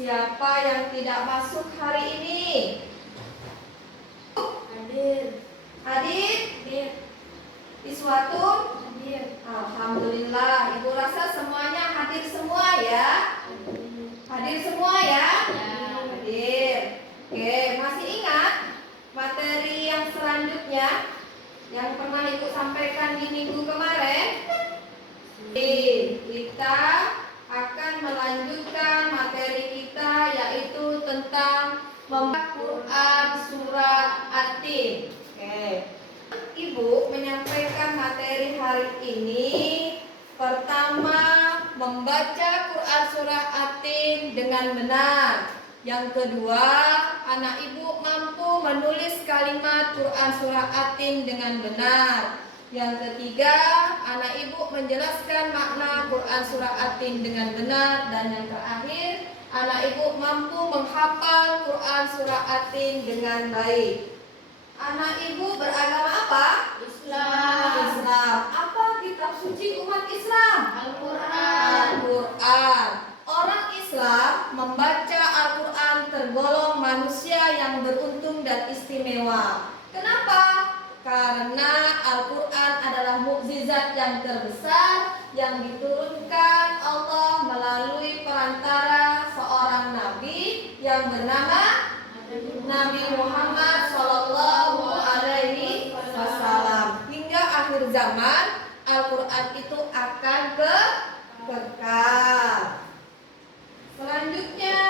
Siapa yang tidak masuk hari ini? Hadir. Hadir? Hadir. Iswatun? Hadir. Alhamdulillah. Ibu rasa semuanya hadir semua ya? Hadir semua ya? Hadir. Oke, masih ingat materi yang selanjutnya yang pernah Ibu sampaikan di minggu kemarin? Kita akan melanjutkan materi kita, yaitu tentang membaca Quran surat At-Tin. Oke. Ibu menyampaikan materi hari ini. Pertama, membaca Quran surah At-Tin dengan benar. Yang kedua, anak ibu mampu menulis kalimat Quran surah At-Tin dengan benar. Yang ketiga, anak ibu menjelaskan makna Quran surah At-Tin dengan benar. Dan yang terakhir, anak ibu mampu menghafal Quran surah At-Tin dengan baik. Anak ibu beragama apa? Islam. Islam. Apa kitab suci umat Islam? Al-Quran. Al-Quran. Orang Islam membaca Al-Quran tergolong manusia yang beruntung dan istimewa. Kenapa? Karena Al-Quran adalah mukjizat yang terbesar yang diturunkan Allah melalui perantara seorang nabi yang bernama Nabi Muhammad Sallallahu Alaihi Wasallam. Hingga akhir zaman Al-Quran itu akan kekal. Selanjutnya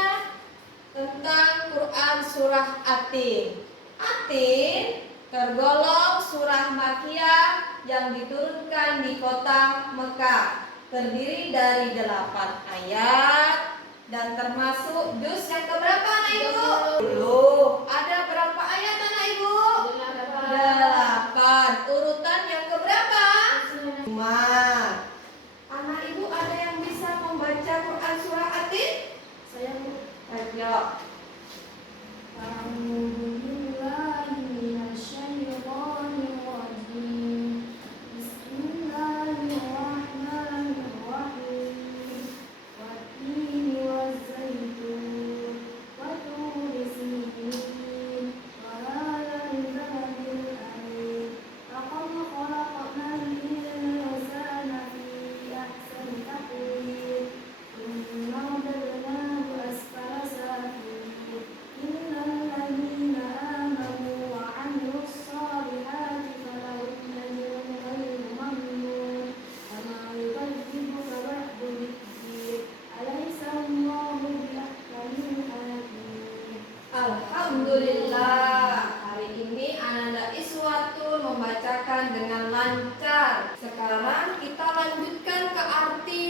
tentang Quran surah At-Tin. At-Tin tergolong surah Makkiyah yang diturunkan di kota Mekah. Terdiri dari 8 ayat dan termasuk juz yang keberapa anak ibu? 10. Ada berapa ayat anak ibu? 8. Urutan yang keberapa? 5. Anak ibu ada yang bisa membaca Quran surah At-Tin? Saya Ayo. Alhamdulillah, hari ini Ananda Iswatun membacakan dengan lancar. Sekarang kita lanjutkan ke arti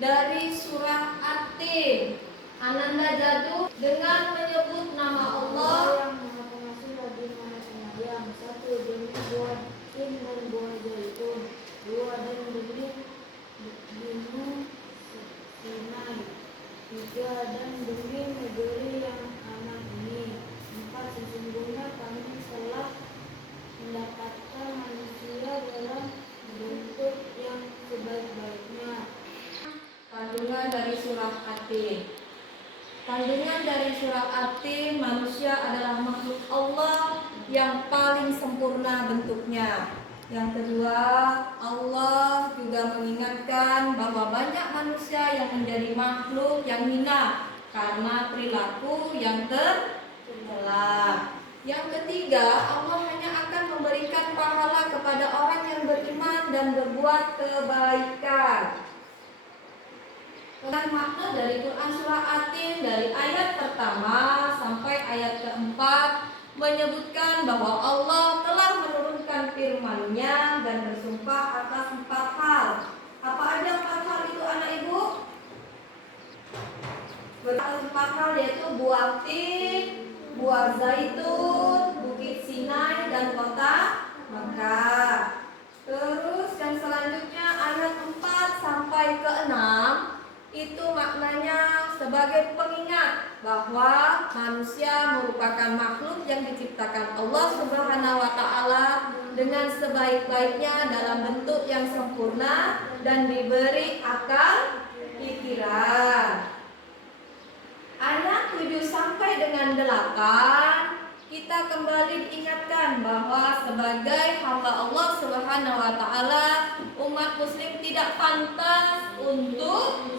dari surah At-Tin. Ananda Jadu dengan menyebut nama Allah yang Maha Pengasih lagi Maha Penyayang. 1. Demi buah tin dan buah zaitun. 2. Dan demi gunung Sinai. 3. Dan demi negeri yang aman ini. 4. Sesungguhnya kami telah mendapatkan manusia dalam bentuk yang sebaik-baiknya. kandungan dari surah At-Tin. Kandungan dari surah At-Tin, manusia adalah makhluk Allah yang paling sempurna bentuknya. Yang kedua, Allah juga mengingatkan bahwa banyak manusia yang menjadi makhluk yang hina karena perilaku yang tercela. Yang ketiga, Allah hanya akan memberikan pahala kepada orang yang beriman dan berbuat kebaikan. Tentang makna dari Quran surah At-Tin dari ayat pertama sampai ayat keempat menyebutkan bahwa Allah telah menurunkan firman-Nya dan bersumpah atas 4 hal. Apa aja 4 hal itu anak ibu? Atas 4 hal yaitu buah tin, buah zaitun, bukit Sinai dan kota Mekah. Terus yang selanjutnya ayat 4 sampai ke 6 itu maknanya sebagai pengingat bahwa manusia merupakan makhluk yang diciptakan Allah Subhanahu wa taala dengan sebaik-baiknya dalam bentuk yang sempurna dan diberi akal pikiran. Anak delapan, kita kembali diingatkan bahwa sebagai hamba Allah Subhanahu wa taala, umat muslim tidak pantas untuk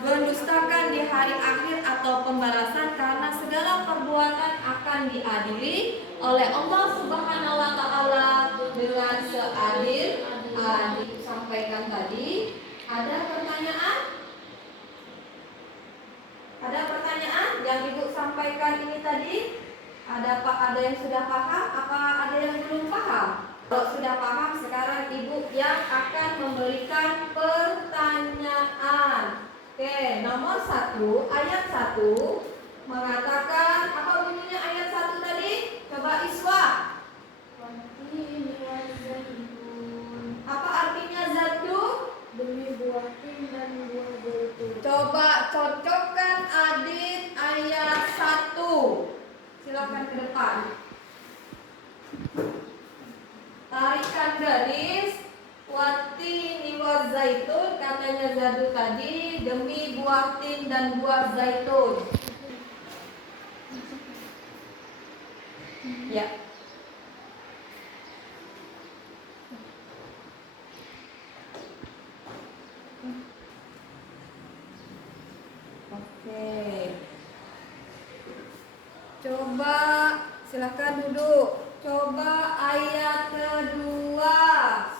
mendustakan di hari akhir atau pembalasan, karena segala perbuatan akan diadili oleh Allah Subhanahu wa taala dengan seadil-adil. Sampaikan tadi. Ada pertanyaan? Ada pertanyaan yang Ibu sampaikan ini tadi? Ada yang sudah paham? Apa ada yang belum paham? Kalau sudah paham, sekarang Ibu yang akan memberikan pertanyaan. Oke, nomor 1, ayat 1 mengatakan apa bunyinya ayat 1 tadi? Coba Iswa. Apa artinya zaitun? Demi buah tin dan buah zaitun. Coba cocokkan Adit ayat 1. Silakan ke depan. Tarikan garis. Watini wa zaitun, katanya zadu tadi, demi buah tin dan buah zaitun. Ya. Oke. Coba silakan duduk. Coba ayat kedua,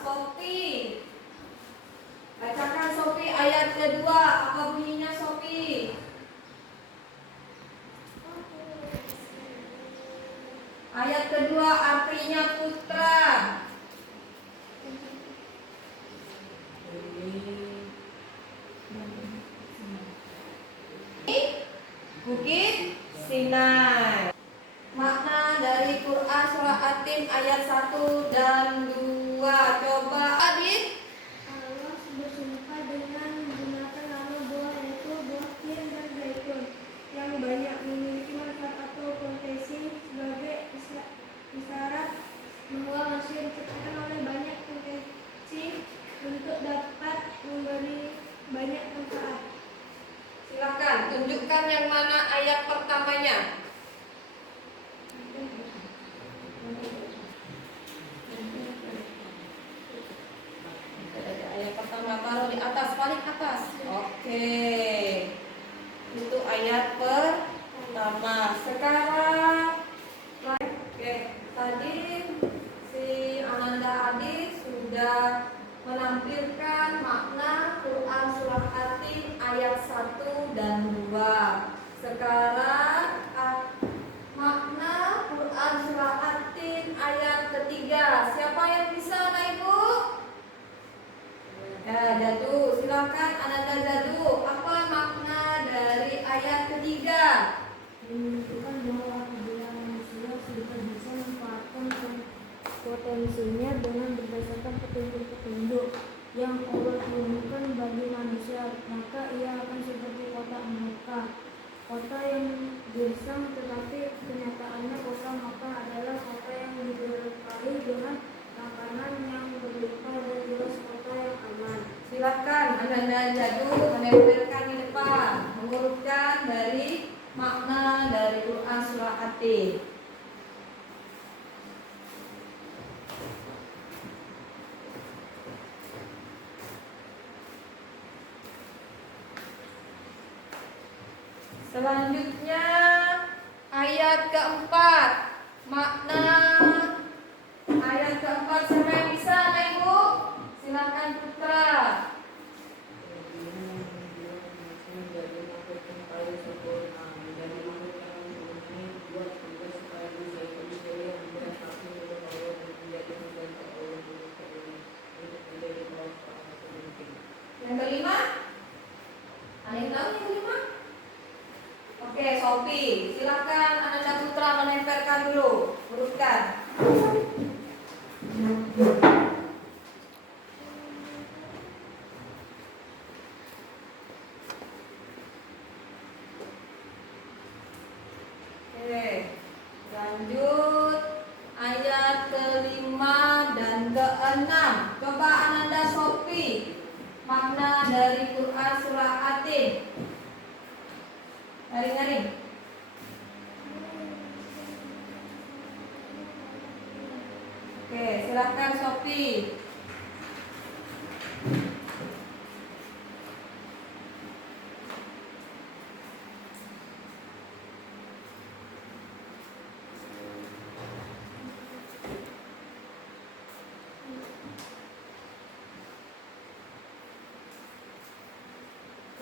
Sofi. Bacakan Sofi ayat kedua. Apa bunyinya Sofi? Ayat kedua artinya putra. Bukit Sinai. Makna dari Quran surah At-Tin ayat 1 dan 2. Coba Adit. Allah bersumpah dengan menggunakan nama buah, yaitu buah tin dan zaitun, yang banyak memiliki manfaat atau potensi sebagai isyarat bahwa masih diciptakan oleh banyak potensi untuk dapat memberi banyak manfaat. Silakan tunjukkan yang mana ayat pertamanya. Ayat pertama taruh di atas, paling atas. Oke. Itu ayat pertama. Sekarang oke, tadi si Ananda Adi sudah menampilkan makna Quran surah At-Tin ayat 1 dan 2. Sekarang makna Quran surah At-Tin ayat ketiga. Siapa yang bisa, Nah Ibu? Jadu, silakan Ananda Jadu. Apa makna dari ayat ketiga? Menunjukkan bahwa apabila manusia sudah bisa memanfaatkan potensinya dengan berdasarkan petunjuk-petunjuk yang Allah turunkan bagi manusia, maka ia akan seperti kota Mekka, kota yang gersang, tetapi kenyataannya kota Mekah adalah kota yang diberkahi dengan makanan yang berlimpah dan jelas kota yang aman. Silakan Ananda Jadu menempelkan di depan, mengurutkan dari makna dari Quran surah At-Tin. Selanjutnya ayat keempat. Makna ayat keempat, siapa yang bisa, Nah Ibu? Silakan Putra. Yang kelima? Ada yang tahu yang kelima? Oke, Sofi, silakan Ananda Putra menempelkan dulu, urutkan. Oke, lanjut ayat kelima dan keenam. Coba Ananda Sofi, makna dari Quran surah At-Tin. Garing-garing. Febri.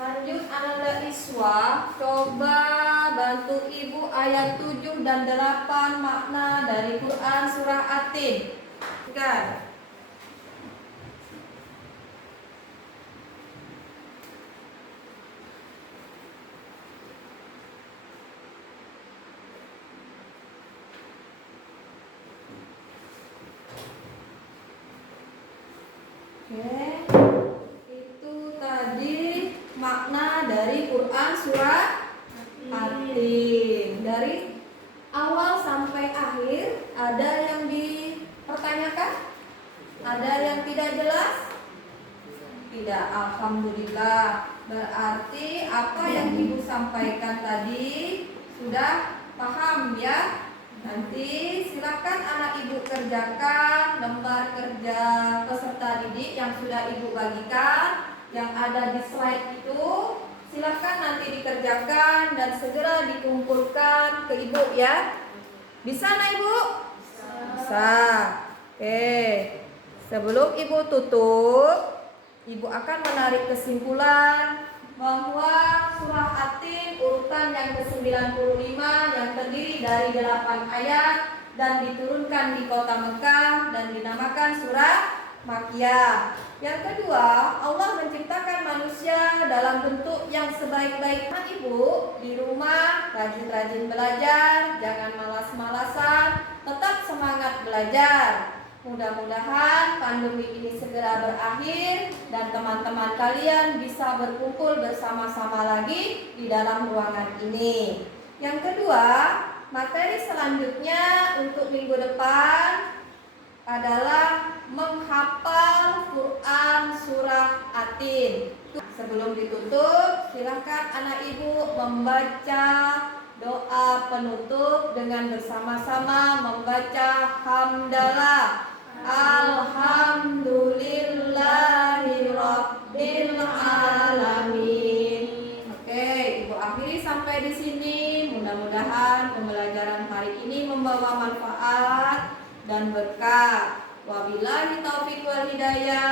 Lanjut Ananda Iswa, coba bantu Ibu ayat 7 dan 8 makna dari Quran surah At-Tin. Kan? Oke. Itu tadi makna dari Quran surah At-Tin. Dari awal sampai akhir ada yang dipertanyakan? Ada yang tidak jelas? Tidak, alhamdulillah. Berarti apa yang Ibu sampaikan tadi sudah paham ya? Nanti silakan anak Ibu kerjakan lembar kerja peserta didik yang sudah Ibu bagikan, yang ada di slide itu. Silakan nanti dikerjakan dan segera dikumpulkan ke Ibu ya. Bisa nak Ibu? Bisa. Oke. Sebelum Ibu tutup, Ibu akan menarik kesimpulan bahwa surah At-Tin urutan yang ke-95 yang terdiri dari 8 ayat dan diturunkan di kota Mekah dan dinamakan surah Makkiyah. Yang kedua, Allah menciptakan manusia dalam bentuk yang sebaik-baiknya. Ibu di rumah rajin-rajin belajar, jangan malas-malasan, tetap semangat belajar. Mudah-mudahan pandemi ini segera berakhir dan teman-teman kalian bisa berkumpul bersama-sama lagi di dalam ruangan ini. Yang kedua, materi selanjutnya untuk minggu depan adalah menghafal Quran surah At-Tin. Sebelum ditutup, silakan anak Ibu membaca doa penutup dengan bersama-sama membaca hamdalah. Alhamdulillahirabbil alamin. Oke, Ibu akhiri sampai di sini. Mudah-mudahan pembelajaran hari ini membawa manfaat dan berkah. Wabillahi taufiq wal hidayah.